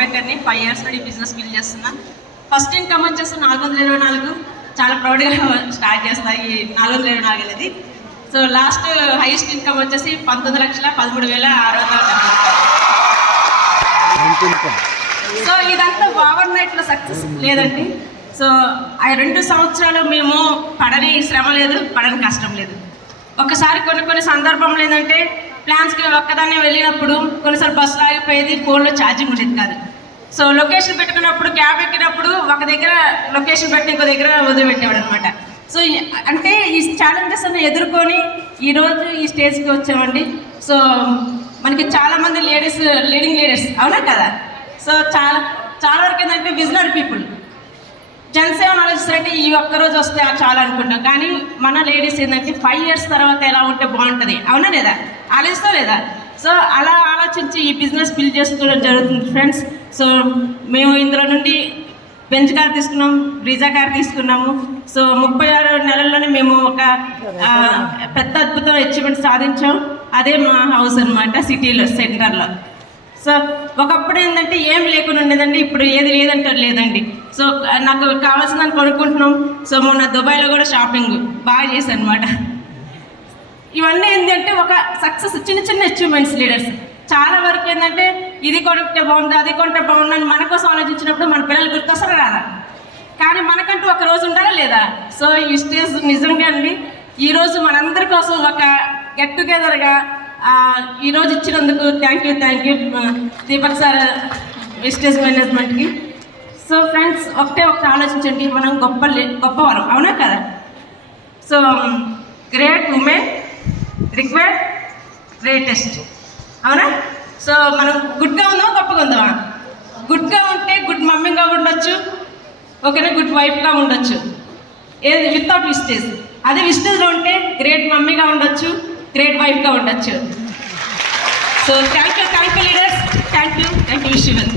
మేకర్ని. 5 years నుండి business build చేస్తున్నా. First income వచ్చేసి 424. చాలా ప్రౌడ్గా స్టార్ట్ చేస్తా ఈ 424 అనేది. సో లాస్ట్ హైయెస్ట్ ఇన్కమ్ వచ్చేసి 19,13,600,000. సో ఇదంతా ఓవర్ నైట్లో సక్సెస్ లేదండి. సో ఆ 2 సంవత్సరాలు మేము పడని శ్రమ లేదు, పడని కష్టం లేదు. ఒకసారి కొన్ని సందర్భంలో ఏంటంటే ప్లాన్స్కి ఒక్కదాన్ని వెళ్ళినప్పుడు కొన్నిసార్లు బస్సులు ఆగిపోయేది, ఫోన్లో ఛార్జింగ్ ఉండేది కాదు. సో లొకేషన్ పెట్టుకున్నప్పుడు క్యాబ్ ఎక్కినప్పుడు ఒక దగ్గర లొకేషన్ పెట్టి ఇంకో దగ్గర వదిలిపెట్టేవాడు అనమాట. సో అంటే ఈ ఛాలెంజెస్ అన్ని ఎదుర్కొని ఈరోజు ఈ స్టేజ్కి వచ్చామండి. సో మనకి చాలామంది లీడింగ్ లీడర్స్ అవునా కదా. సో చాలా వరకు ఏంటంటే విజనరీ పీపుల్ జనసేవ ఆలోచిస్తారంటే ఈ ఒక్కరోజు వస్తే చాలా అనుకుంటాం. కానీ మన లేడీస్ ఏంటంటే 5 years తర్వాత ఎలా ఉంటే బాగుంటుంది, అవునా లేదా, ఆలోచిస్తా లేదా. సో అలా ఆలోచించి ఈ బిజినెస్ బిల్డ్ చేసుకోవడం జరుగుతుంది ఫ్రెండ్స్. సో మేము ఇందులో నుండి బెంచ్ కార్ తీసుకున్నాం, బ్రీజా కార్ తీసుకున్నాము. సో 36 నెలల్లోనే మేము ఒక పెద్ద అద్భుతం అచీవ్మెంట్ సాధించాం. అదే మా హౌస్ అనమాట, సిటీలో సెంటర్లో. సో ఒకప్పుడు ఏంటంటే ఏం లేకుండా ఉండేదండి, ఇప్పుడు ఏది లేదంటే లేదండి. సో నాకు కావాల్సిందని కొనుక్కుంటున్నాం. సో మొన్న దుబాయ్లో కూడా షాపింగ్ బాగా చేశాను అనమాట. ఇవన్నీ ఏంటంటే ఒక సక్సెస్, చిన్న అచీవ్మెంట్స్ లీడర్స్. చాలా వరకు ఏంటంటే ఇది కొంటే బాగుంది, అది కొంటే బాగుంది అని మన కోసం ఆలోచించినప్పుడు మన పిల్లలు గుర్తొస్తారా రాదా. కానీ మనకంటూ ఒక రోజు ఉండాలా లేదా. సో ఈ స్టేజ్ నిజంగా అండి ఈరోజు మనందరి కోసం ఒక గెట్ టుగెదర్గా ఈరోజు ఇచ్చినందుకు thank you Deepak sir, wastage మేనేజ్మెంట్కి. సో ఫ్రెండ్స్ ఒకటే ఆలోచించండి, మనం గొప్పవారం అవునా కదా. So great women required greatest, అవునా. సో మనం గుడ్గా ఉందామా గొప్పగా ఉందామా. గుడ్గా ఉంటే గుడ్ మమ్మీగా ఉండొచ్చు, ఓకేనా, గుడ్ వైఫ్గా ఉండొచ్చు, ఏది వితౌట్ విస్టేజ్. అదే విస్టేజ్లో ఉంటే గ్రేట్ మమ్మీగా ఉండొచ్చు, గ్రేట్ వైఫ్గా ఉండొచ్చు. So thank you leaders, thank you wish you well.